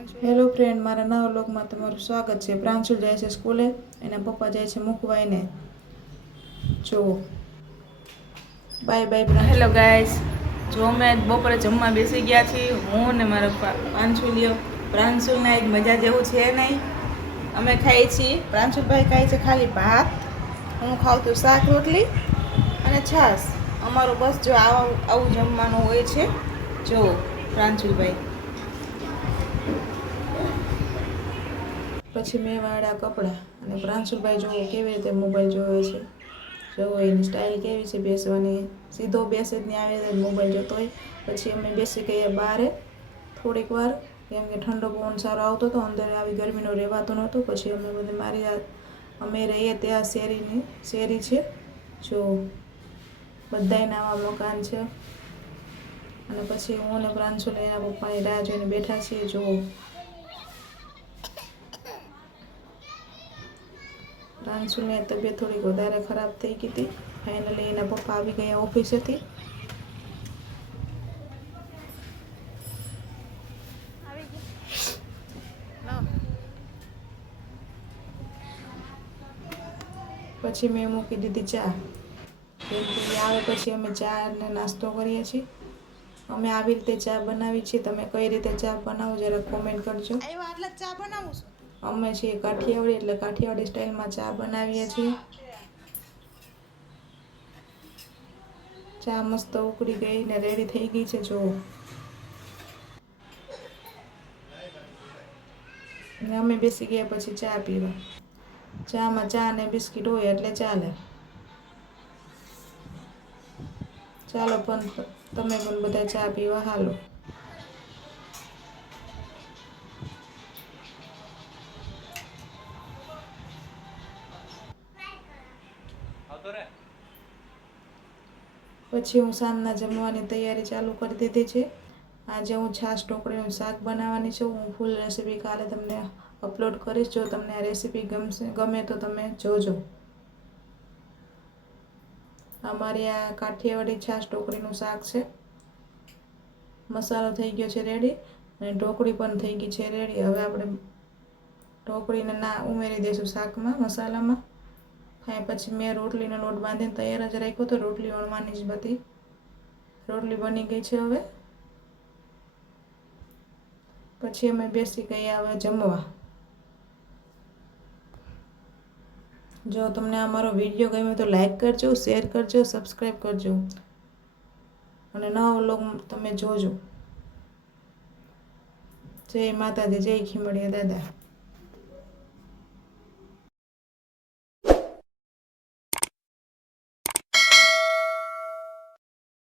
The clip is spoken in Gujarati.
હેલો ફ્રેન્ડ, મારા નવા વ્લોગમાં તમારું સ્વાગત છે। પ્રાંશુલ જાય છે સ્કૂલે, એના પપ્પા જાય છે મૂકવા એને। જો બાય બાય। હેલો ગાઈસ, જો અમે બપોરે જમવા બેસી ગયા છીએ, હું ને મારા પ્રાંશુલ્યો। પ્રાંશુલને આજ મજા જેવું છે નહીં। અમે ખાઈએ છીએ, પ્રાંશુલભાઈ ખાય છે ખાલી ભાત, હું ખાઉં છું શાક રોટલી અને છાશ। અમારું બસ જો આવું જમવાનું હોય છે। જો પ્રાંશુલભાઈ પછી મેં વાળ્યા કપડાં અને પ્રાંશુલભાઈ જોવો કેવી રીતે મોબાઈલ જોવે છે। જોવો એની સ્ટાઇલ કેવી છે બેસવાની, સીધો બેસે જ નહીં, આવે મોબાઈલ જોતો હોય। પછી અમે બેસી ગયા બહાર થોડીક વાર, કેમ કે ઠંડો પવન સારો આવતો હતો, અંદર આવી ગરમીનો રહેવાતો નહોતો। પછી અમે બધે અમે રહીએ ત્યાં શેરી છે, જો બધાયના આવા મકાન છે। અને પછી હું ને પ્રાંશુલ એના પપ્પાની રાહ જોઈને બેઠા છીએ। જુઓ પ્રાંશુલની તબિયત થોડીક વધારે ખરાબ થઈ ગઈ હતી। ફાઇનલી એના પપ્પા આવી ગયા ઓફિસેથી। પછી મેં મૂકી દીધી ચા। આવે પછી અમે ચા ને નાસ્તો કરીએ છીએ। અમે આવી રીતે ચા બનાવી છીએ, તમે કઈ રીતે ચા બનાવો જરા કોમેન્ટ કરજો। ચા બનાવું છું। અમે છીએ કાઠિયાવાડી, એટલે કાઠિયાવાડી સ્ટાઇલમાં ચા બનાવીએ છીએ। ચા મસ્ત ઉકળી ગઈ ને રેડી થઈ ગઈ છે। જુઓ ને અમે બેસી ગયા પછી ચા પીવા। ચામાં ચા ને બિસ્કિટ હોય એટલે ચાલે। ચાલો પણ તમે પણ બધા ચા પીવા હાલો। પછી હું સાંજના જમવાની તૈયારી ચાલુ કરી દીધી છે। આજે હું છાશ ઢોકળીનું શાક બનાવવાની છું। હું ફૂલ રેસીપી કાલે તમને અપલોડ કરીશ। જો તમને આ રેસીપી ગમે તો તમે જોજો। અમારી આ કાઠિયાવાડી છાશ ઢોકળીનું શાક છે। મસાલો થઈ ગયો છે રેડી, અને ઢોકળી પણ થઈ ગઈ છે રેડી। હવે આપણે ઢોકળીને ઉમેરી દઈશું શાકમાં, મસાલામાં। પછી મેં રોટલીનો લોટ બાંધીને તૈયાર જ રાખ્યો તો, રોટલી વણવાની જ બધી। રોટલી બની ગઈ છે હવે। પછી અમે બેસી ગયા હવે જમવા। જો તમને અમારો વિડીયો ગમ્યો તો લાઈક કરજો, શેર કરજો, સબસ્ક્રાઈબ કરજો, અને નવા વ્લોગ તમે જોજો। જય માતાજી, જય ખીમડીયા દાદા।